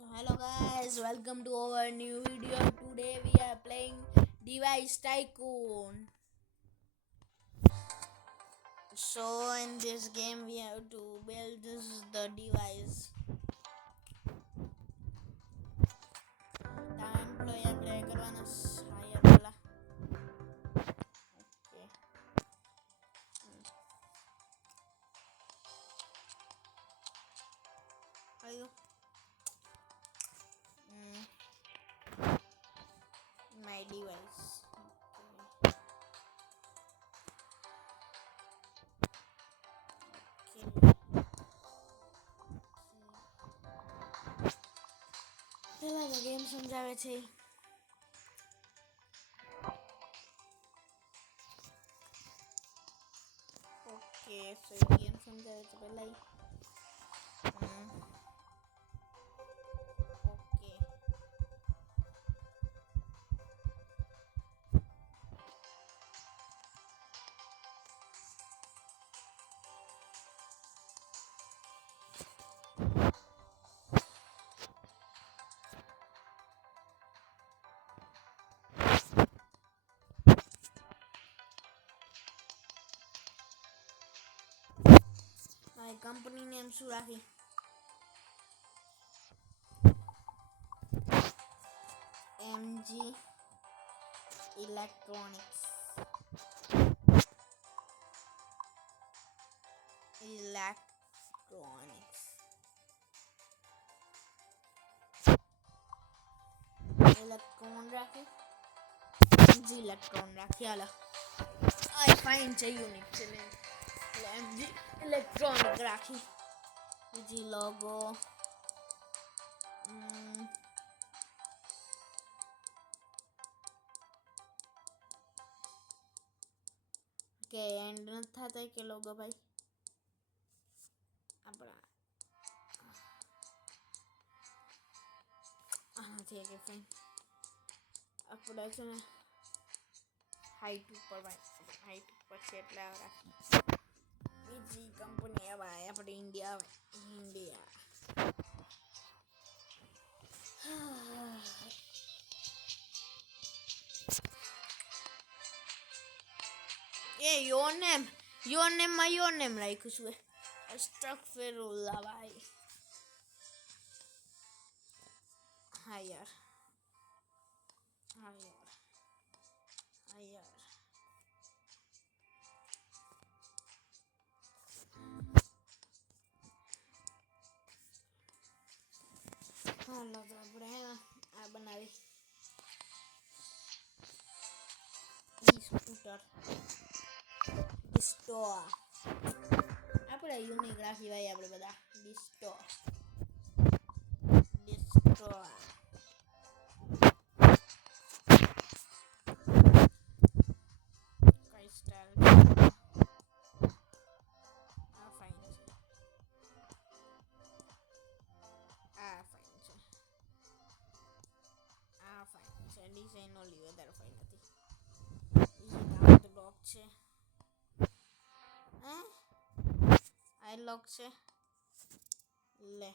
So hello guys, welcome to our new video. Today we are playing Device Tycoon. So in this game we have to build the device. Employee play કરવાના hire પેલા. Okay. Ayo. My device. પેલા તો game સમજાવે છે. Okay so game સમજાવે છે પહેલા okay મારી કંપની નેમ શું રાખી એમજી ઇલેક્ટ્રોનિક્સ ઇલેક્ટ્રોન રાખી એમજી ઇલેક્ટ્રોન રાખી હાલો આઈ ફાઇન છે યુનિટ છે ને એમજી ઇલેક્ટ્રોનિક રાખી બીજી લોગો કે એન્ડ નથી થતો કે લોગો ભાઈ આપણા આનાથી કે ફાઇન આપણે છે ને હાઈટ ઉપર છે એટલે રાખી બીજી કંપની આવે આપણે ઇન્ડિયા એ યોર નેમ માં યોર નેમ રાખ્યું છું અસ્તગફિરુલ્લાહ ભાઈ હા યાર હાલો તો આપણે આ બનાવી સ્કૂટર ડિસ્ટોર આપણે યુનિક રાખી ભાઈ આપણે બધા ડિસ્ટોર કઈ સ્ટાઇલ આ ફાઇન છે ડિઝાઇન ઓલી વધારે ફાઇન હતી બ્લોક છે આ લોક છે લે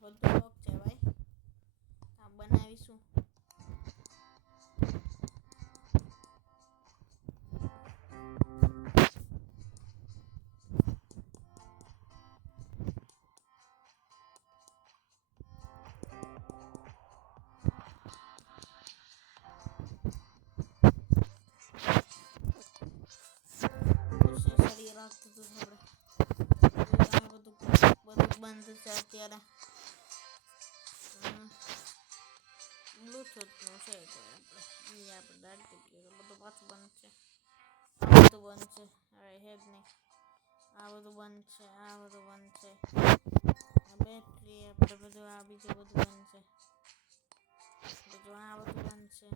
બધું લોક છે ભાઈ આ બનાવીશું રાખતું હતું આપણે બધું બંધ છે અત્યારે બ્લૂટૂથનું છે આપણે ડાયરેક્ટ બધું પાછું બંધ છે બધું બંધ છે હવે હે જ નહીં આ બધું બંધ છે બેટરી આપણે બધું આ બીજું બધું બંધ છે બીજું આ બધું બંધ છે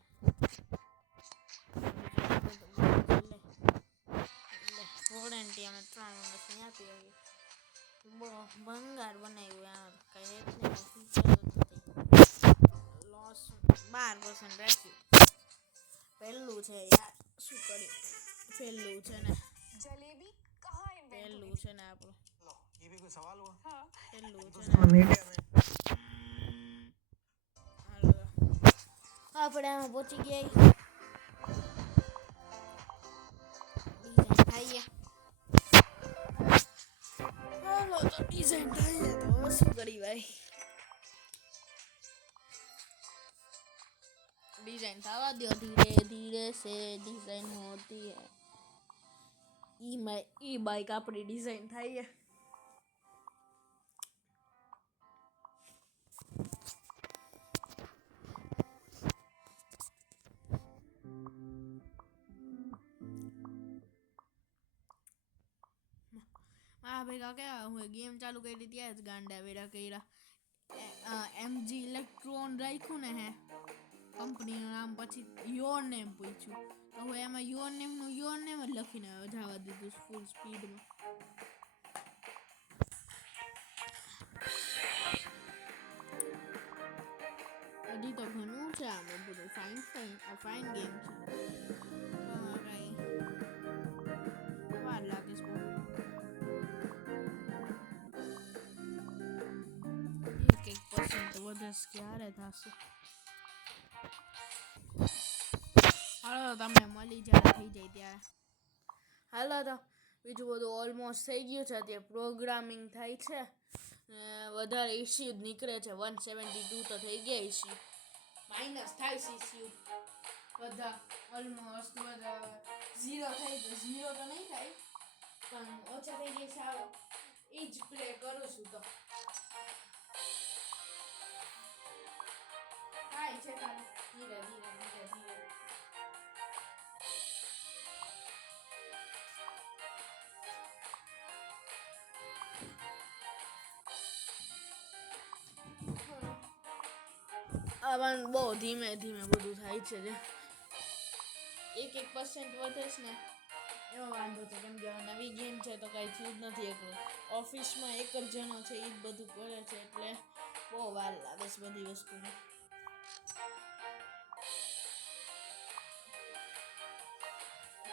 વોરંટી અમે 3 વર્ષની આપી હતી ભંગાર બનાવ્યું કઈ જ નહીં લોસ 12% રાખ્યું પહેલું છે યાર, શું કર્યું? પહેલું છે ને जलेबी कहाँ इन्वेंट પહેલું हुई? છે ને આપણું लो ये भी कोई सवाल हुआ? हाँ પહેલું છે हिंदुस्तान ને मीडिया में હાલો આપણે આમાં પહોંચી ગયા ડિઝાઇન થાય હાલો તો ડિઝાઇન થાય તો હવે શું કરી ભાઈ डिजाइन थवा दो धीरे धीरे से डिजाइन होती है ई बाइक अपनी डिजाइन थाई है ભેગા क्या हुए गेम चालू કરી ત્યાં જ ગાંડા વેરા કર્યા એમજી ઇલેક્ટ્રોન રાખ્યું ને હે કંપનીનું નામ પછી યોર નેમ પૂછ્યું તો હું એમાં યોર નેમનું યોર નેમ જ લખીને જવા દીધું ફૂલ સ્પીડમાં હજી તો ઘણું છે આમાં બધું ફાઇન ગેમ છે કઈ વાર લાગે છે એક % વધે ક્યારે થશે હાલો તમને મળી જ્યારે થઈ જાય ત્યારે હાલો તો બીજું બધું ઓલમોસ્ટ થઈ ગયું છે અત્યારે પ્રોગ્રામિંગ થાય છે વધારે ઇસ્યુ નીકળે છે 172 તો થઈ ગયા ઇસ્યુ માઇનસ થાય છે ઇસ્યુ બધા ઓલમોસ્ટ બધા 0 થાય તો 0 તો નહીં થાય પણ ઓછા થઈ જાય સારો એ જ પ્લે કરું છું તો થાય છે ખાલી ધીરે ધીરે ધીરે ધીરે આમાં બહુ ધીમે ધીમે બધું થાય છે જે 1% વધે છે ને એવો વાંધો છે કેમ કે નવી ગેમ છે તો કાંઈ થયું જ નથી એકલું ઓફિસમાં એક જ જણો છે એ જ બધું કરે છે એટલે બહુ વાર લાગે છે બધી વસ્તુમાં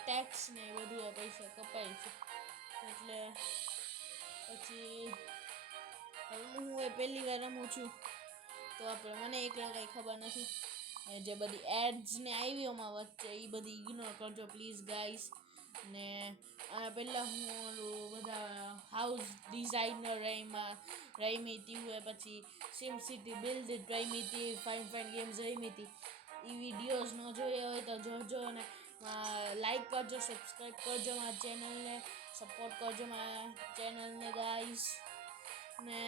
ટેક્સ ને એ બધું પૈસા કપાય છે એટલે પછી હું એ પહેલી વાર રમું છું તો આપણે મને એકલા કંઈ ખબર નથી જે બધી એડ્સ ને આવી એમાં વચ્ચે એ બધી ઇગ્નોર કરજો પ્લીઝ ગાઈસ ને આના પહેલાં હું બધા હાઉસ ડિઝાઇનર રમી હતી હોય પછી સિમ સિટી બિલ્ડ રમી હતી ફાઇન ગેમ્સ રમી હતી એ વિડીયોઝ ન જોયા હોય તો જોજો અને લાઈક કરજો સબસ્ક્રાઈબ કરજો મારા ચેનલને સપોર્ટ કરજો મારા ચેનલને ગાઈસ ને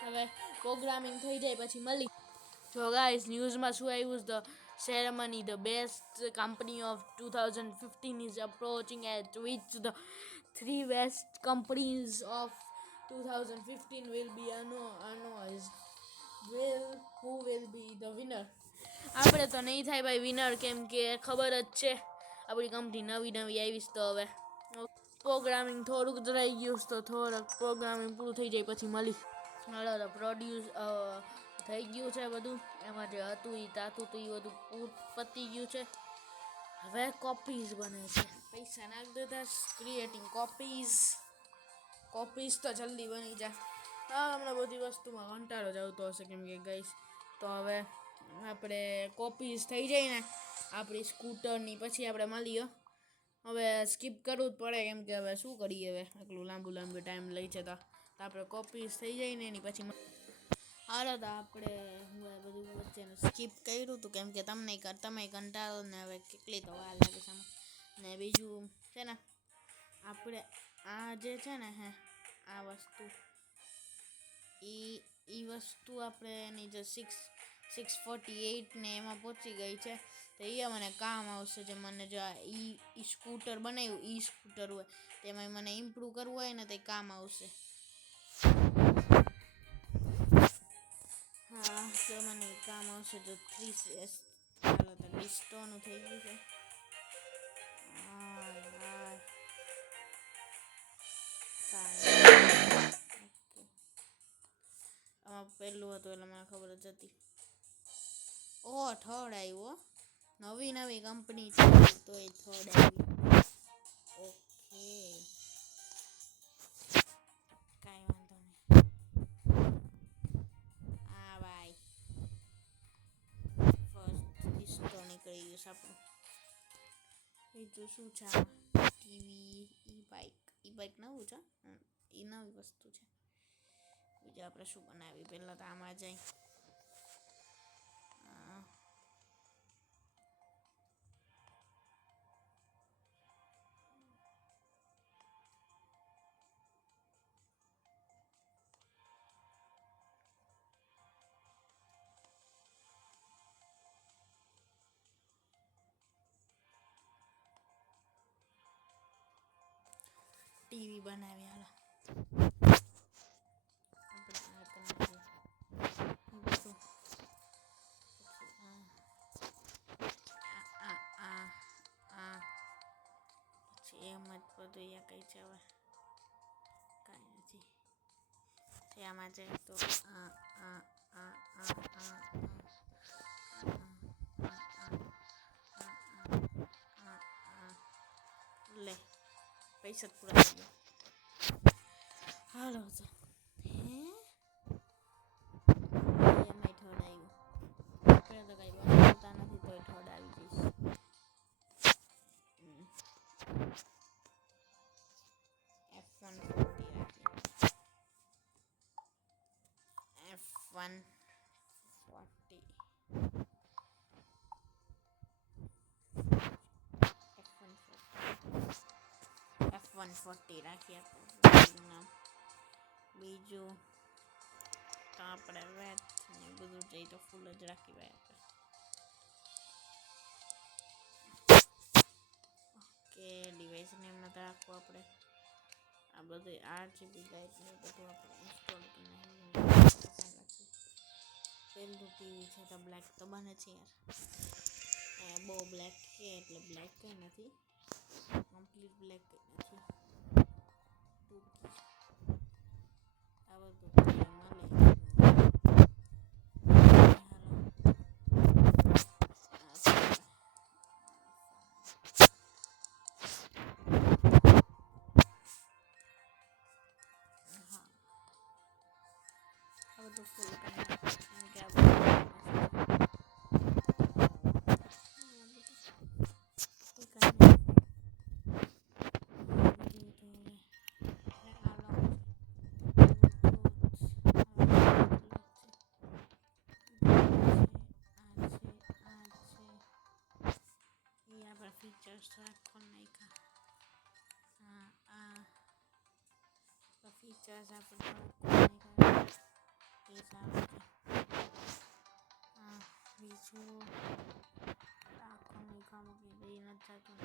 હવે પ્રોગ્રામિંગ થઈ જાય પછી મળી તો ગાઈસ ન્યૂઝમાં શું આવ્યું the ceremony the best company of 2015 is approaching at which the 3 best companies of 2015 will be announced who will be the winner આપણે તો નહીં થાય ભાઈ વિનર કેમ કે ખબર જ છે આપણી કંપની નવી આવીશ તો હવે પ્રોગ્રામિંગ થોડુંક જ રહી ગયું તો થોડુંક પ્રોગ્રામિંગ પૂરું થઈ જાય પછી મળી પ્રોડ્યુસ થઈ ગયું છે બધું એમાં જે હતું એ તાતું તો એ બધું પતી ગયું છે હવે કોપીઝ બને છે પૈસા નાખ દેતા ક્રિએટિંગ કોપીઝ તો જલ્દી બની જાય હમણાં બધી વસ્તુમાં કંટાળો જ આવતો હશે કેમ કે ગઈશ તો હવે આપણે કોપીઝ થઈ જાય ને આપણી સ્કૂટરની પછી આપણે મળીએ હવે સ્કીપ કરવું જ પડે કેમ કે હવે શું કરીએ હવે આટલું લાંબુ ટાઈમ લઈ છે તો આપણે કોપીઝ થઈ જાય ને એની પછી હાલો તો આપણે હું બધું વચ્ચેનું સ્કીપ કર્યું હતું કેમ કે તમે કંટાળો ને હવે કેટલી તો વાર લાગે છે ને બીજું છે ને આપણે આ જે છે ને હે આ વસ્તુ એ વસ્તુ આપણે એની જે 648 ને એમાં પહોંચી ગઈ છે તો એ મને કામ આવશે જે મને જો ઈ સ્કૂટર બનાવ્યું ઈ સ્કૂટર હોય તેમાં મને ઇમ્પ્રૂવ કરવું હોય ને તે કામ આવશે હા તો મને કામ આવશે તો 3 ચાલો તો લિસ્ટોનું થઈ ગયું છે આમાં પહેલું હતું એટલે મને ખબર જ હતી થર્ડ આવ્યો નવી નવી કંપની છે તો એ થર્ડ આવી. ઓકે કાંઈ વાંધો નહીં. હા ભાઈ ફર્સ્ટ ડિસ્કો નીકળી ગયું છે આપણું. બીજું શું છે આમાં? ટીવી, ઈ બાઇક નવું છે. એ નવી વસ્તુ છે. બીજું આપણે શું બનાવી? પહેલાં તો આમાં જઈ ટીવી બનાવી. હાલો પછી એમ જ બધું અહીંયા કંઈ છે હવે કાંઈ નથી. આમાં જાય તો લે પૈસા જ પૂરા થઈ ગયા. હાલો તો એમાંય થોડ આવ્યું. આપણે તો કંઈ બનાવતા નથી તોય થોડ આવી જઈશ. F140 રાખીએ આપણું નામ. બીજું તો આપણે વેટ ને બધું જઈ તો ફૂલ જ રાખી ભાઈ આપણે. ઓકે ડિવાઇસ નેમ નથી રાખવું આપણે. આ બધું RGB લાઇટ ને બધું આપણે ઇન્સ્ટોલ કરી નાખીએ. પહેલું ટીવી છે તો બ્લેક તો બને છે યાર. બહુ બ્લેક છે એટલે બ્લેક કંઈ નથી. કમ્પ્લીટ બ્લેક કંઈ નથી. આ બધું મળે. બધું ફૂલ કરી નાખીએ કે આ બધું ફીચર્સ રાખો નાખ્યા. ફીચર્સ આપણે બીજું આખોની કામ કે દઈ નથી થતું.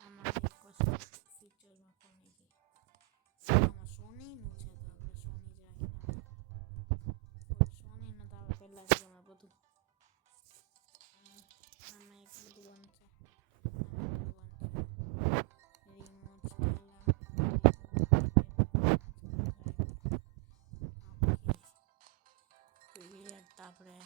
આમાં એક વસ્તુ ફીચરમાં પણ નથી. આમાં સોનીનું છે તો આપણે સોની જ રાખીને સોનીનું તો આપણે પહેલાં જ ગમે બધું. આમાં એક બધું બનશે. આપણે